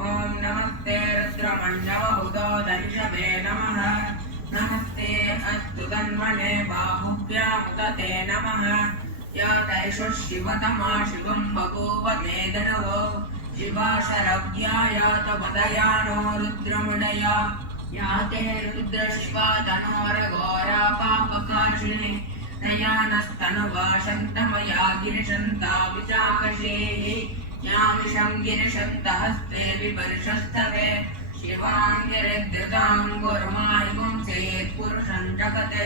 ओम नमस्ते रुद्रमण्डवहुतोदर्शवे नमः। नमस्ते अस्तु तन्मने बाहुभ्यामुदते नमः। या तैषु शिवतमा शिवं बभूव ते धनवो शिवा शरव्या या तपदयानो रुद्रमुदया या ते रुद्र शिवा तनोरघोरा पापकाशिनी नयानस्तनुवा शन्तमया गिरिशन्ता विचाकशेः यामिषं गिरिशन्तहस्ते विवर्षस्तवे शिवाङ्गिरिधृतां गुरुमायुं चेत्पुरुषं जगत्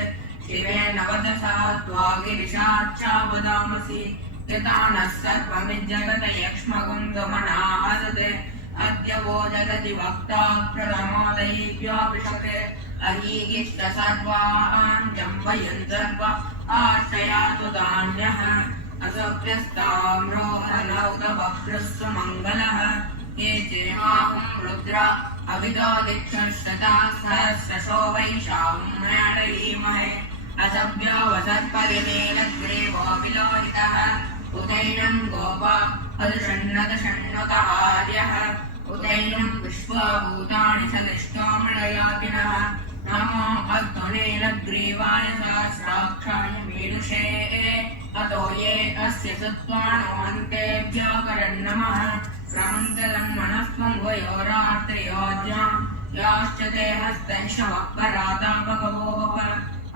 शिवेन वदसा त्वा गिरिशाच्चावदामसि यथा नः सर्वमिज्जगत यक्ष्मगुन्दमनाहसते अद्य वो जगति वक्ता प्रथमोदयीव्याभिषके अहीगिष्ट सर्वान् जम्बयन् सर्व आश्रयातु धान्यः असभ्यस्ताम्रोहनौतभभ्रस्व मङ्गलः ये चेमाहुं रुद्र अभिदोदिक्षशता सहस्रशो वैशां मृडीमहे असभ्यो वसत्परिमेलग्रीवो विलोहितः उदैनं गोपा अदुषण्णदषण्णुतहार्यः उदैनं विश्वभूतानि सलिष्टो मृडयातिनः नमो अस्तुनीलग्रीवाय सहस्राक्षाय मीनुषे अतो ये अस्य सत्त्वाणोऽन्तेभ्यो करन्नमः प्रमङ्गलं मनस्त्वं वयोरात्रियोज्यां याश्च ते हस्तैषवक्परातापगवोप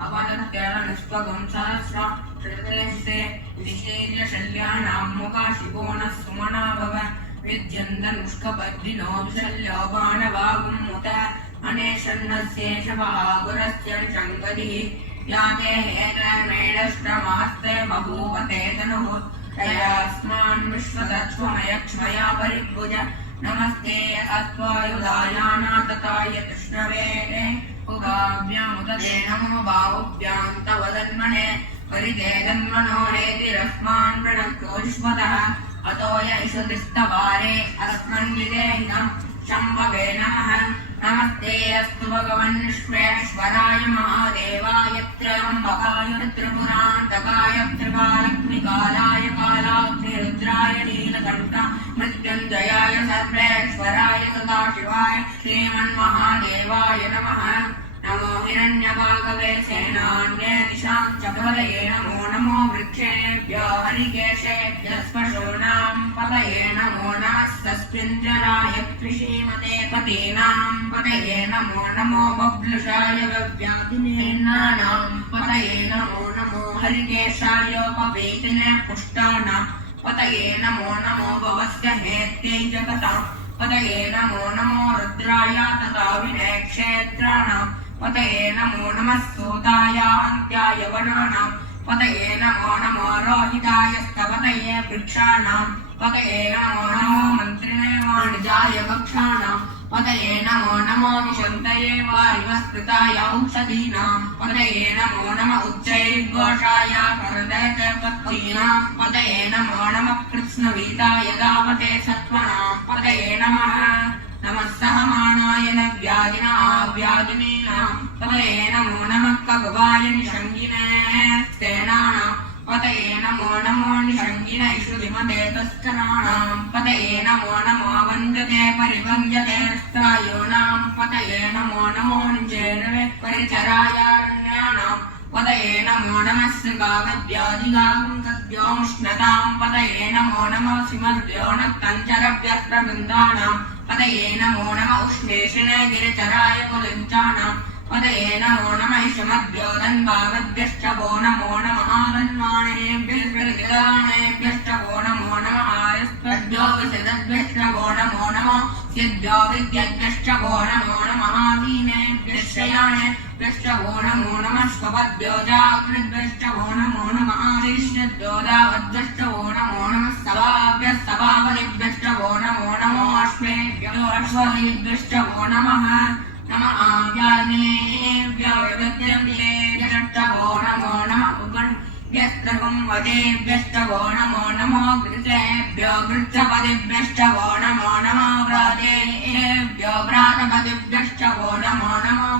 अपदत्यनिष्पगं सहस्रा श्रुतेस्ते निषेल्य शल्यानां मुखा शिवो नः सुमना भव विद्यन्दनुष्कपद्दिनो विशल्यो बाणवागुमुत अनेशन्नस्येषवः गुरस्य शङ्करिः याते हेतमेडष्ट्रमास्ते बभूवते तनुः तयास्मान् विश्वतत्त्वमयक्ष्मया परिभुज नमस्ते अस्त्वायुधायानातताय कृष्णवे उगाभ्यामुदते नमो बाहुभ्यां तव तन्मने परिते तन्मनो हेतिरस्मान् प्रणक्तोष्मतः अतो य इषुतिस्तवारे अस्मन् विदेहिनं शम्भवे नमः नमस्ते अस्तु भगवन् विश्वेश्वराय महादेवाय त्र्यम्बकाय त्रिपुरान्तकाय त्रिकालग्निकालाय कालाग्निरुद्राय नीलकण्ठ मृत्युञ्जयाय सर्वेश्वराय सदाशिवाय श्रीमन्महादेवाय नमः नमो हिरण्यभागवे सेनान्ये दिशां च पतये नमो वृक्षेभ्यो हरिकेशेभ्यः स्पशूनां पतये नमो नमस्तस्मिञ्जराय कृषीमते पतीनां पतये नमो बभ्लुषाय व्याधिनेनानां पतये नमो हरिकेशायोपवीतिने पुष्टानां पतये नमो भवस्य हेत्यै जगतां पतये नमो रुद्राय तथा विनयक्षेत्राणां पतये नमो नमः सूताय अन्त्याय वनानां पतये नमो रोहिताय स्तपतये वृक्षाणां पतये नमो मन्त्रिणे वाणिजाय कक्षाणां पतये नमो विशन्तये वायुवस्कृताय औषधीनां पतये नमो उच्चैर्घोषाय करदयकपत्नीनां पतये नमो कृत्स्नवीताय दावते सत्त्वनां पतये नमः सहमानाय व्याधिनीनां पतये नमो कगवाय निषङ्गिने सेनानां पतये नमो निषङ्गिन इषुधिमते तस्कराणां पतये नमो वन्दते परिवन्द्यते स्त्रायूणां पतये नमो निचेरवे परिचरायारण्याणां पतये नमो सृगाव्याधिगां सद्योष्णतां पतये नमो सिमर्भ्यो नक्तञ्चरव्यस्त्रवृन्दानां पतये नमो उष्णेषिणे गिरिचराय कुलिञ्चानां पतये नमो इषमद्भ्यो धन्वावद्भ्यश्च वो नमो आरन्वाणेभ्यश्च वो नमो आयस्पद्भ्यो विशदद्भ्यश्च वो नमो सिद्भ्यो विद्यद्भ्यश्च वो नमो दीनेभ्यश्च वो नमो स्वपद्भ्यो जागृद्भ्यश्च वो नमो आदिश्यद्भ्यो दावद्भ्यश्च वो नमो सभाभ्यस्तभावलिभ्यश्च वो नमो अश्वेभ्यो अश्वलीभ्यश्च वो नमः आव्यानेभ्यो विद्यन्तेभ्यश्च वो नमो वदेभ्यश्च वो नमो घृतेभ्यो घृतपदिभ्यश्च वो नमो व्रातेभ्यो व्रातपदिभ्यश्च वो नमो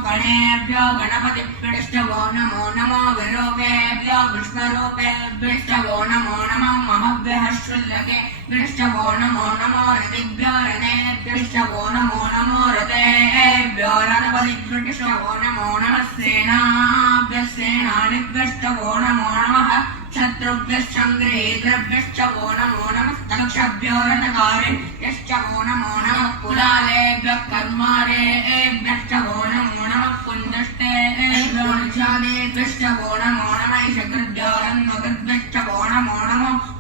गणेभ्यो गणपतिभ्यश्च वो नमो विरूपेभ्यो विष्णुरूपेभ्यश्च वो नमो महभ्यः शुल्लकेभ्यश्च वो नमो रतिभ्यो रतेभ्यश्च वो नमो रतेभ्यो रथपतिभ्यश्च वो नमो सेनाभ्यः सेनानिभ्यश्च वो नमो शत्रुभ्यश्चन्द्रेभ्यश्च वो नमो दक्षभ्यो रथकारेभ्यश्च वो नमो कुलालेभ्यः कर्मारेभ्यश्च वो नमो कुन्दष्टेभ्यश्च वो नमो ईशकृभ्यो रन्मकृभ्यश्च वो नमो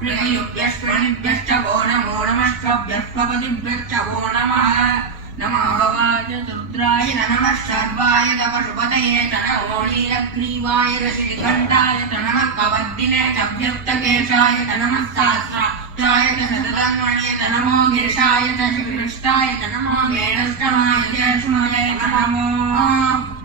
प्रिययुभ्यश्वनिभ्यश्च वो नमो स्वभ्यस्वपतिभ्यश्च वो नमः भवाय रुद्राय नमः सर्वाय पशुपतये नमो नीलग्रीवाय श्रीकण्ठाय नमः कवद्दिने अभ्यक्तकेशाय नमः सहस्राक्षाय शतधन्वने नमो गिरिशाय श्रीकृष्णाय नमो वेणष्टमाय जयष्मये नमो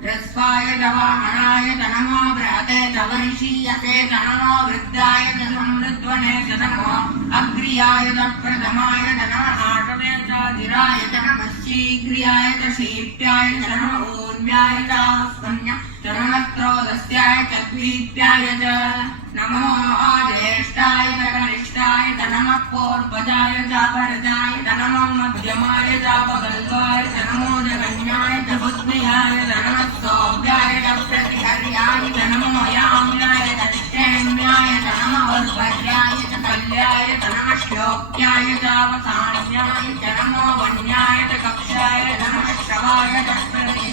रस्वाय वामनाय नमो बृहते वर्षीयसे नमो वृद्धाय समृद्ध्वने नमो अग्र्याय प्रथमाय नमः आटवेशाधिराय नमः शीघ्रियाय शीप्याय नमः ऊर्व्याय नमः त्रयोदस्याय द्वीप्याय नमो ज्येष्ठाय कनिष्ठाय नमः पूर्वजाय परजाय नमो मध्यमाय पगल्वाय नमो जगन्याय बुद्धियाय नमः सौभ्याय प्रतिहर्याय नमो याम्याय दक्षेम्याय नमः वर्याय कल्याय नमः श्लोक्याय वसाण्याय नमो वन्याय कक्षाय नमः श्रवाय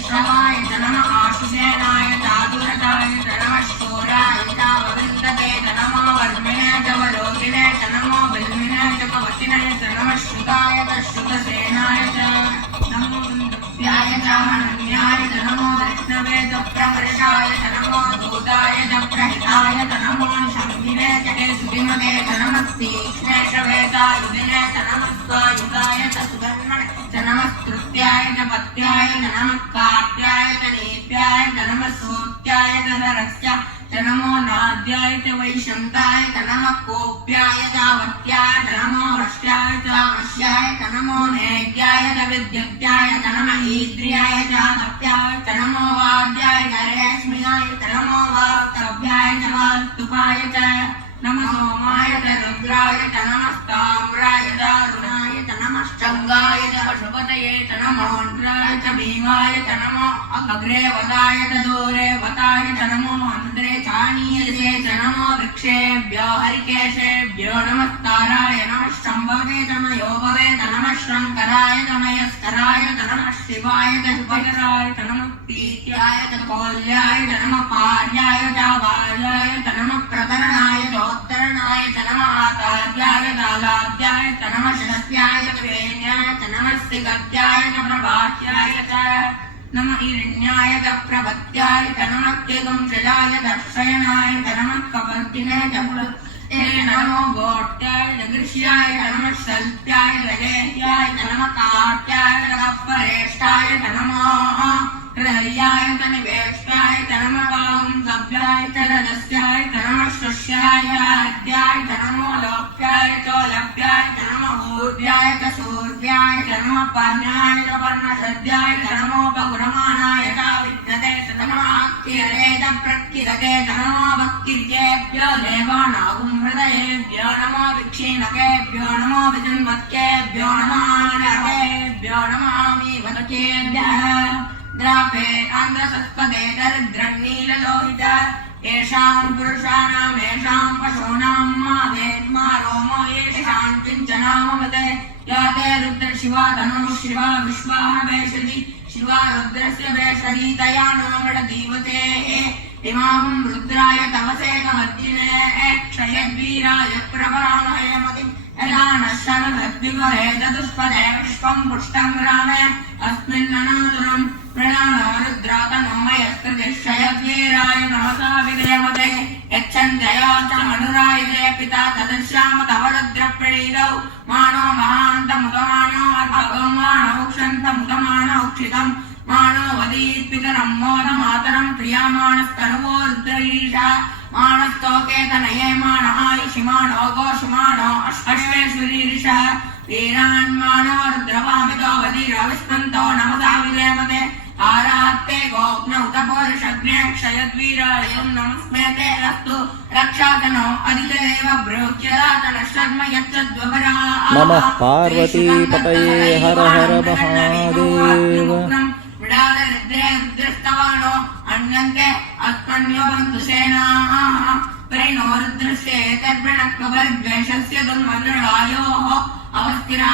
श्रवाय नमः आशुसेनाय चातुरताय नमः शूराय वृन्दते नमो वर्मिणे वरोगिणे नमो बिल्मिने कवचिने नमः श्रुताय श्रुतसेनाय नमो य हनन्याय नमो वैष्णवे प्रमर्शाय नमो दूताय प्रहिताय नमो शम्भिने सुधिमते नमः तीक्ष्णे श्रवेतायुधिने नमः स्वायुधाय सुधर्मणे नमः स्तुत्याय पत्याय नमः कात्याय नीत्याय नमः सूत्याय नरस्याय नमो नाद्याय वैशन्ताय नमः कोप्याय वत्याय नमो वष्ट्याय वश्याय नमो नेद्याय विद्युत्याय नमः ईद्रियाय वत्याय नमो वाद्याय रेश्म्याय नमो वास्तव्याय वास्तुपाय नमः सोमाय रुद्राय नमः ताम्राय दारुणाय नमः शङ्गाय पशुपतये नमो रुद्राय भीमाय नमो अग्रे वदाय दूरे वताय नमो अन्तरे चानीयसे नमो वृक्षेभ्यो हरिकेशेभ्यो नमस्ताराय नमः शम्भवे योगवे नमः शङ्कराय यस्कराय नमः शिवाय शुभकराय नमः प्रीत्याय कौल्याय नमः पार्याय वार्याय नमः प्रकरणाय चोत्तरणाय नमः आचार्याय दालाद्याय नमः शस्याय वेण्याय नमः सिगत्याय बाह्याय नमः हिरण्याय प्रभत्याय नमः त्रिगुंशजाय दर्शयनाय नमः कवर्तिने नमो गोट्याय नगृष्याय नमः शल्प्याय रजेह्याय नमः काट्याय परेष्ठाय नमो हृदयाय निवेष्टाय नमः सभ्याय रजस्याय नमः शुष्याय अद्याय नमो लोप्याय चोलप्याय नमः ऊर्व्याय सूर्व्याय नमः पर्णाय पर्णश्रद्धाय नमो पगुरमाणाय विद्यते नमः किरेत प्रकिरते नमो भक्तिर्येभ्यो देवानागुं हृदयेभ्यो नमो विक्षीणकेभ्यो नमो विजन्मत्केभ्यो नमः नकेभ्यो नमः मीवतकेभ्यः द्रापे आन्द्रसत्पदे दरिद्रन्नीललोहित येषां पुरुषाणाम् येषां पशूनां मा वेद्मा रोमो येषां किञ्चनामवते या ते रुद्रशिवा तनुः शिवा विश्वाः वेषति शिवा रुद्रस्य वेषति तया नो मृडदीवते इमां रुद्राय तवसे कमर्दिने क्षयद्वीराय प्रवरामहे यदानश्शनद्विवरे चतुष्पदे विश्वं पुष्टं ग्रामे अस्मिन्ननातुरं प्रणानो रुद्रातनोमयस्कृतिश्चयद्वीराय नमसा विदेवते यच्छन्द्रयोच्चमनुरायुधे पिता तदश्याम तव रुद्रप्रणीतौ मानो महान्तमुदमानो अर्भगमानो क्षन्तमुदमानो क्षितं मानो वदीत्पितरं मोदमातरं प्रियामाणस्तनुवो रुद्रईशा मानस्तोकेतनये मानः इषिमानो गोषिमानो अश्वेश्वरीरिषः वीरान्मानो रुद्रवामितो वदीरविष्णन्तो नमसा विलेमते आरात्ते गोप्नौतपोरुषग्ने क्षयद्वीरायं नमस्मेते अस्तु रक्षातनो अधिकदेव ब्रूह्यदातनश्चर्म यच्चद्वपरा नमः पार्वतीपतये हर हर महादेव विडादरिद्रे रुद्रस्तवानो अन्यन्ते अस्मन्यो बन्धु सेनाः परिणो रुद्रस्य तर्पणकवर्द्वेषस्य दुन्मन्डलायोः अवस्थिरा